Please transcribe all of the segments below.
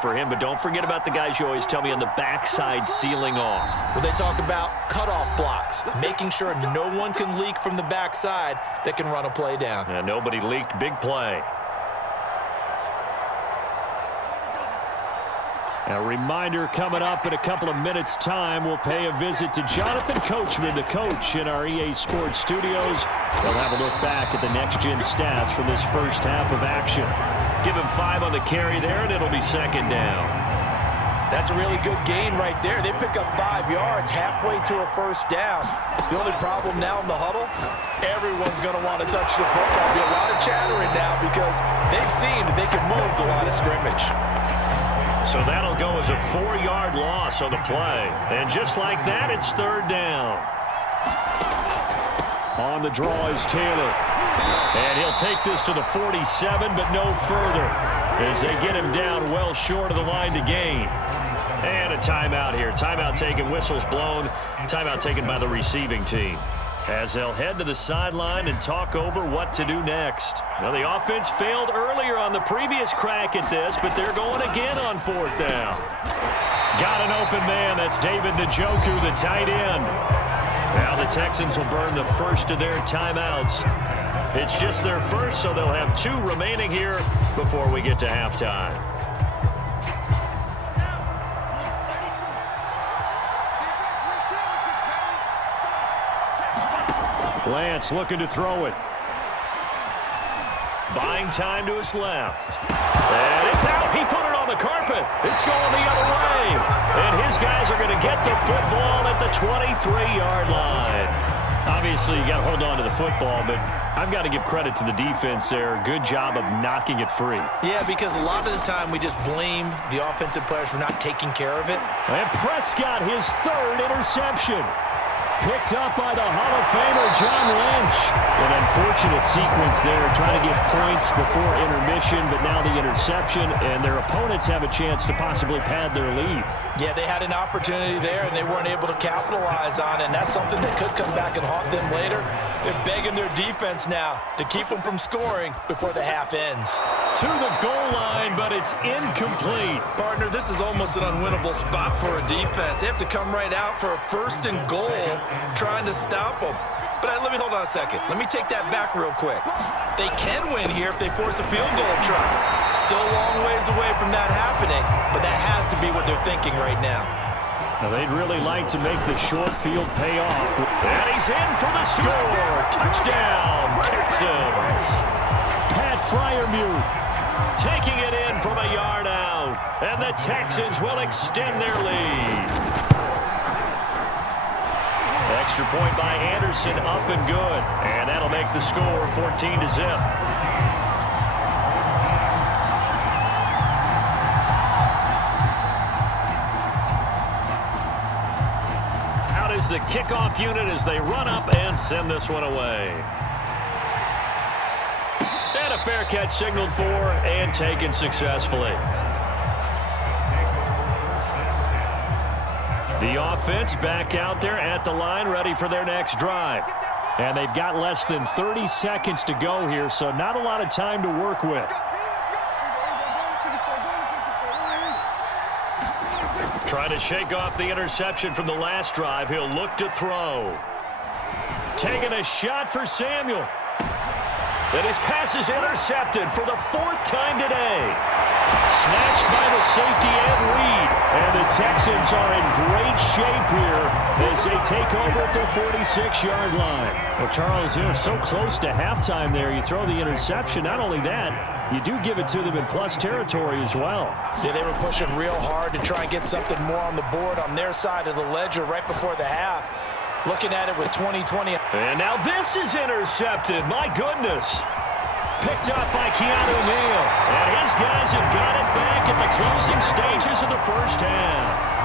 for him, but don't forget about the guys you always tell me on the backside sealing off. Well, they talk about cutoff blocks, making sure no one can leak from the backside that can run a play down. Yeah, nobody leaked. Big play. A reminder coming up in a couple of minutes' time. We'll pay a visit to Jonathan Coachman, the coach in our EA Sports studios. They'll have a look back at the next-gen stats from this first half of action. Give him 5 on the carry there, and it'll be second down. That's a really good gain right there. They pick up 5 yards halfway to a first down. The only problem now in the huddle, everyone's going to want to touch the football. There'll be a lot of chattering now because they've seen that they can move the line of scrimmage. So that'll go as a 4-yard loss on the play. And just like that, it's third down. On the draw is Taylor. And he'll take this to the 47, but no further, as they get him down well short of the line to gain. And a timeout here. Timeout taken, whistles blown. Timeout taken by the receiving team, as they'll head to the sideline and talk over what to do next. Now, the offense failed earlier on the previous crack at this, but they're going again on fourth down. Got an open man. That's David Njoku, the tight end. Now the Texans will burn the first of their timeouts. It's just their first, so they'll have 2 remaining here before we get to halftime. Lance looking to throw it. Buying time to his left. And it's out. He put it on the carpet. It's going the other way. And his guys are going to get the football at the 23-yard line. Obviously, you got to hold on to the football, but I've got to give credit to the defense there. Good job of knocking it free. Yeah, because a lot of the time we just blame the offensive players for not taking care of it. And Prescott, his 3rd interception. Picked up by the Hall of Famer, John Lynch. An unfortunate sequence there, trying to get points before intermission, but now the interception, and their opponents have a chance to possibly pad their lead. Yeah, they had an opportunity there, and they weren't able to capitalize on it, and that's something that could come back and haunt them later. They're begging their defense now to keep them from scoring before the half ends. To the goal line, but it's incomplete. Partner, this is almost an unwinnable spot for a defense. They have to come right out for a 1st and goal, trying to stop them. But let me hold on a second. Let me take that back real quick. They can win here if they force a field goal try. Still a long ways away from that happening, but that has to be what they're thinking right now. Now, they'd really like to make the short field pay off. And he's in for the score. Touchdown, Texans. Pat Freiermuth taking it in from a yard out. And the Texans will extend their lead. Extra point by Anderson, up and good. And that'll make the score 14-0. Out is the kickoff unit as they run up and send this one away. And a fair catch signaled for and taken successfully. The offense back out there at the line, ready for their next drive. And they've got less than 30 seconds to go here, so not a lot of time to work with. Trying to shake off the interception from the last drive. He'll look to throw. Taking a shot for Samuel. And his pass is intercepted for the 4th time today. Snatched by the safety Ed Reed. And the Texans are in great shape here as they take over at their 46-yard line. Well, Charles, you know, so close to halftime there. You throw the interception. Not only that, you do give it to them in plus territory as well. Yeah, they were pushing real hard to try and get something more on the board on their side of the ledger right before the half. Looking at it with 2020. And now this is intercepted. My goodness. Picked up by Keanu Neal. And his guys have got it back at the closing stages of the first half.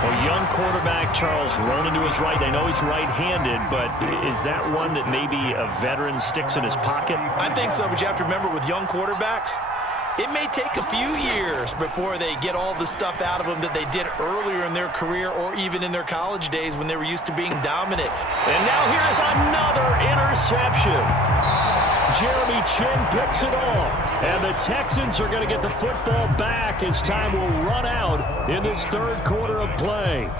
Well, young quarterback Charles rolling to his right. I know he's right-handed, but is that one that maybe a veteran sticks in his pocket? I think so, but you have to remember with young quarterbacks, it may take a few years before they get all the stuff out of them that they did earlier in their career or even in their college days when they were used to being dominant. And now here's another interception. Jeremy Chin picks it off. And the Texans are going to get the football back as time will run out in this third quarter of play.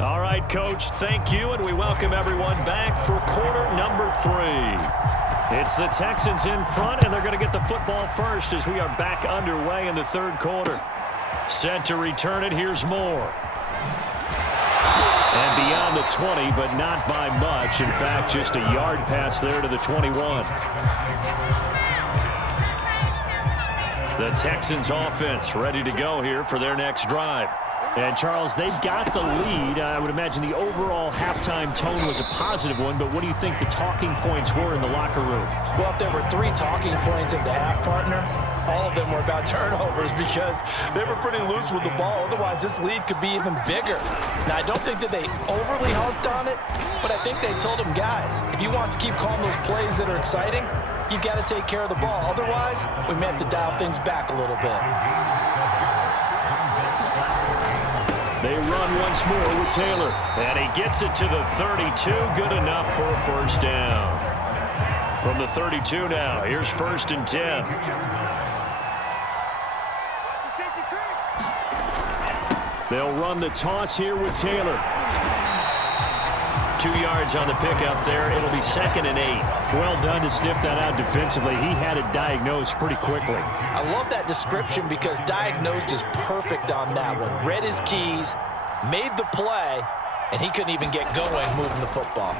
All right, Coach, thank you, and we welcome everyone back for quarter number 3. It's the Texans in front, and they're going to get the football first as we are back underway in the third quarter. Set to return it, here's Moore. And beyond the 20, but not by much. In fact, just a yard pass there to the 21. The Texans offense ready to go here for their next drive. And, Charles, they've got the lead. I would imagine the overall halftime tone was a positive one, but what do you think the talking points were in the locker room? Well, if there were 3 talking points at the half, partner, all of them were about turnovers because they were pretty loose with the ball. Otherwise, this lead could be even bigger. Now, I don't think that they overly harped on it, but I think they told them, guys, if you want to keep calling those plays that are exciting, you've got to take care of the ball. Otherwise, we may have to dial things back a little bit. They run once more with Taylor. And he gets it to the 32. Good enough for a first down. From the 32 now, here's 1st and 10. They'll run the toss here with Taylor. 2 yards on the pickup there. It'll be 2nd and 8. Well done to sniff that out defensively. He had it diagnosed pretty quickly. I love that description because diagnosed is perfect on that one. Read his keys, made the play, and he couldn't even get going moving the football.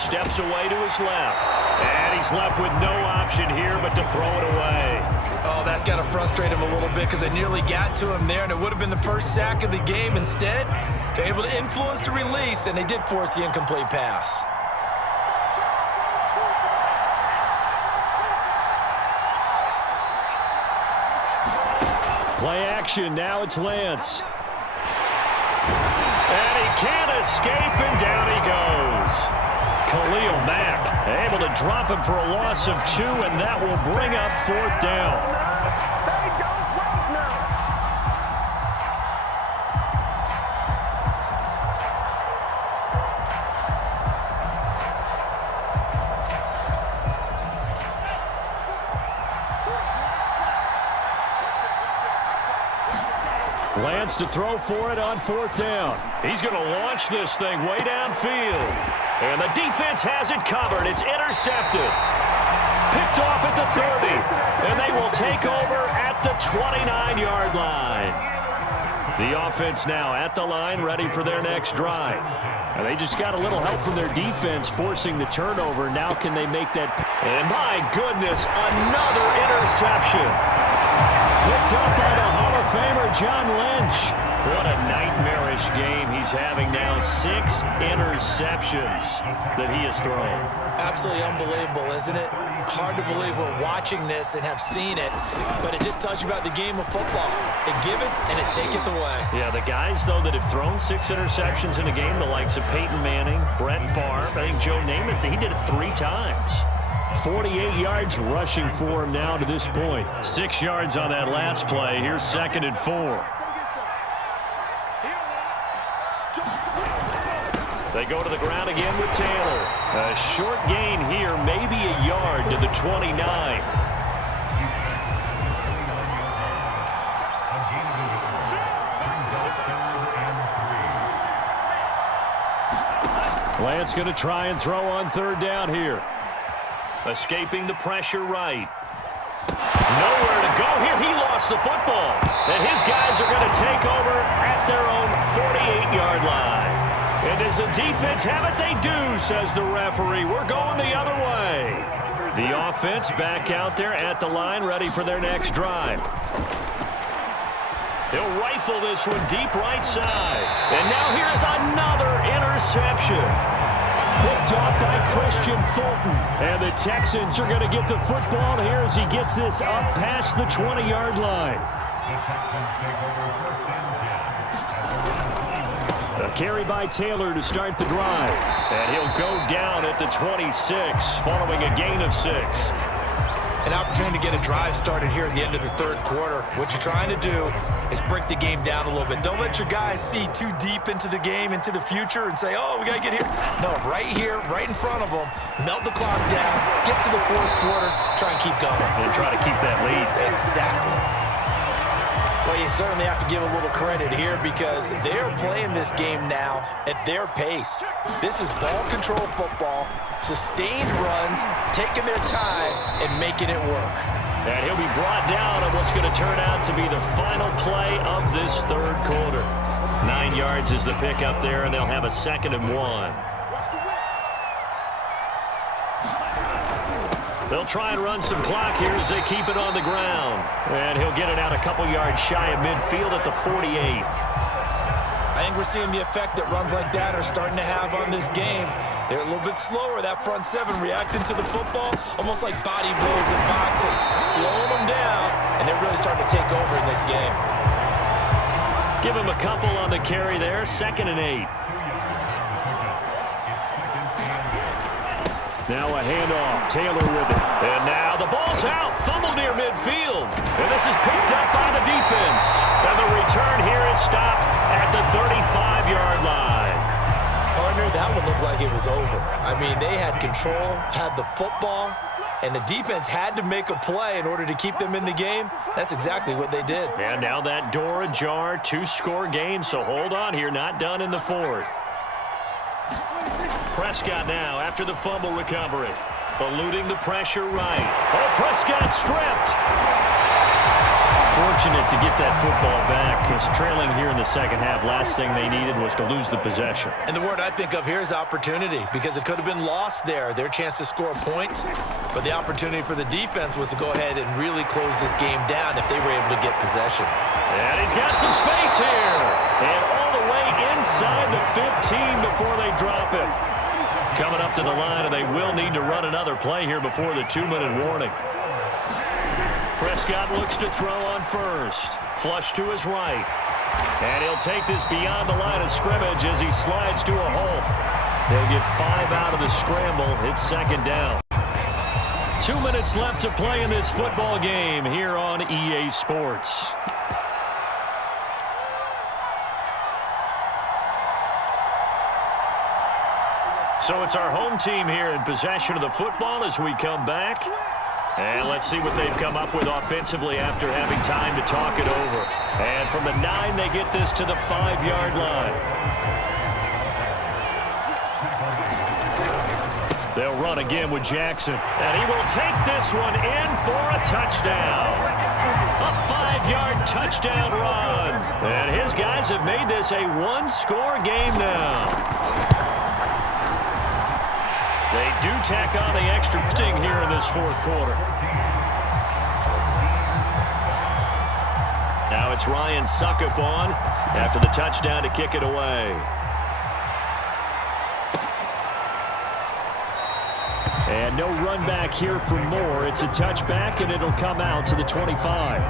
Steps away to his left. And he's left with no option here but to throw it away. Oh, that's got to frustrate him a little bit because they nearly got to him there, and it would have been the first sack of the game. Instead, they're able to influence the release, and they did force the incomplete pass. Play action. Now it's Lance. And he can't escape, and down he goes. Khalil Mack able to drop him for a loss of 2, and that will bring up 4th down. Lance to throw for it on 4th down. He's going to launch this thing way downfield. And the defense has it covered. It's intercepted. Picked off at the 30. And they will take over at the 29-yard line. The offense now at the line, ready for their next drive. And they just got a little help from their defense forcing the turnover. Now can they make that? And my goodness, another interception. Picked up by the Hall of Famer, John Lynch. What a nightmarish game he's having now. 6 interceptions that he has thrown. Absolutely unbelievable, isn't it? Hard to believe we're watching this and have seen it, but it just tells you about the game of football. It giveth and it taketh away. Yeah, the guys, though, that have thrown 6 interceptions in a game, the likes of Peyton Manning, Brett Favre, I think Joe Namath, he did it 3 times. 48 yards rushing for him now to this point. 6 yards on that last play. Here's 2nd and 4. They go to the ground again with Taylor. A short gain here, maybe a yard to the 29. Lance going to try and throw on 3rd down here. Escaping the pressure right. Nowhere to go here. He lost the football. And his guys are going to take over at their own 48-yard line. And does the defense have it? They do, says the referee. We're going the other way. The offense back out there at the line, ready for their next drive. He'll rifle this one deep right side. And now here's another interception. Picked off by Christian Fulton. And the Texans are going to get the football here as he gets this up past the 20-yard line. A carry by Taylor to start the drive. And he'll go down at the 26 following a gain of 6. An opportunity to get a drive started here at the end of the third quarter. What you're trying to do is break the game down a little bit. Don't let your guys see too deep into the game, into the future, and say, oh, we got to get here. No, right here, right in front of them, melt the clock down, get to the fourth quarter, try and keep going. And try to keep that lead. Exactly. Well, you certainly have to give a little credit here because they're playing this game now at their pace. This is ball control football, sustained runs, taking their time, and making it work. And he'll be brought down on what's going to turn out to be the final play of this third quarter. 9 yards is the pickup there, and they'll have a 2nd and 1. They'll try and run some clock here as they keep it on the ground. And he'll get it out a couple yards shy of midfield at the 48. I think we're seeing the effect that runs like that are starting to have on this game. They're a little bit slower, that front seven, reacting to the football, almost like body blows in boxing, slowing them down, and they're really starting to take over in this game. Give him a couple on the carry there, 2nd and 8. Now a handoff, Taylor with it. And now the ball's out, fumble near midfield. And this is picked up by the defense. And the return here is stopped at the 35-yard line. Partner, that one looked like it was over. I mean, they had control, had the football, and the defense had to make a play in order to keep them in the game. That's exactly what they did. And now that door ajar, 2-score game, so hold on here, not done in the fourth. Prescott now after the fumble recovery. Eluding the pressure right. Oh, Prescott stripped. Fortunate to get that football back because trailing here in the second half, last thing they needed was to lose the possession. And the word I think of here is opportunity because it could have been lost there, their chance to score points. But the opportunity for the defense was to go ahead and really close this game down if they were able to get possession. And he's got some space here. And all the way inside the 15 before they drop him. Coming up to the line, and they will need to run another play here before the 2-minute warning. Prescott looks to throw on first. Flush to his right. And he'll take this beyond the line of scrimmage as he slides to a hole. He'll get 5 out of the scramble. It's 2nd down. 2 minutes left to play in this football game here on EA Sports. So it's our home team here in possession of the football as we come back. And let's see what they've come up with offensively after having time to talk it over. And from the 9, they get this to the 5-yard line. They'll run again with Jackson. And he will take this one in for a touchdown. A 5-yard touchdown run. And his guys have made this a 1-score game now. They do tack on the extra sting here in this fourth quarter. Now it's Ryan Suckup on after the touchdown to kick it away. And no run back here for Moore. It's a touchback, and it'll come out to the 25.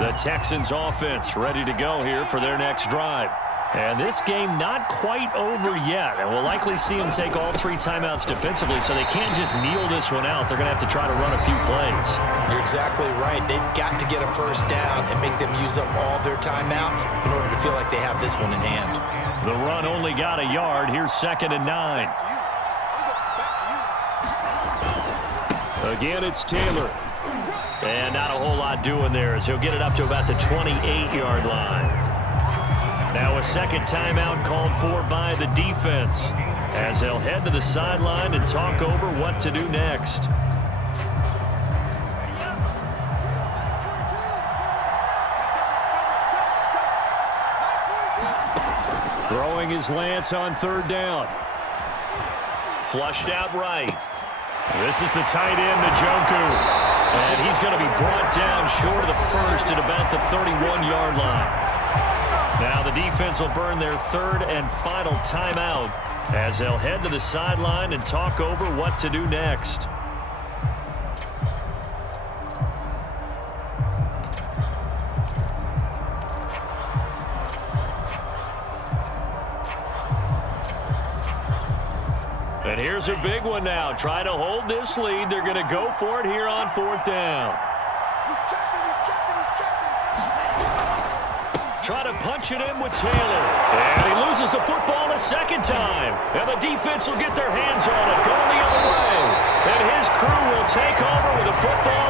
The Texans offense ready to go here for their next drive. And this game not quite over yet. And we'll likely see them take all 3 timeouts defensively, so they can't just kneel this one out. They're going to have to try to run a few plays. You're exactly right. They've got to get a first down and make them use up all their timeouts in order to feel like they have this one in hand. The run only got a yard. Here's 2nd and 9. Again, it's Taylor. And not a whole lot doing there as he'll get it up to about the 28-yard line. Now a 2nd timeout called for by the defense as they'll head to the sideline and talk over what to do next. Throwing his Lance on 3rd down. Flushed out right. This is the tight end, Njoku. And he's going to be brought down short of the first at about the 31-yard line. Now the defense will burn their 3rd and final timeout as they'll head to the sideline and talk over what to do next. And here's a big one now. Trying to hold this lead. They're going to go for it here on 4th down. He's checking. Try to punch it in with Taylor. And he loses the football a second time. And the defense will get their hands on it, going the other way. And his crew will take over with a football.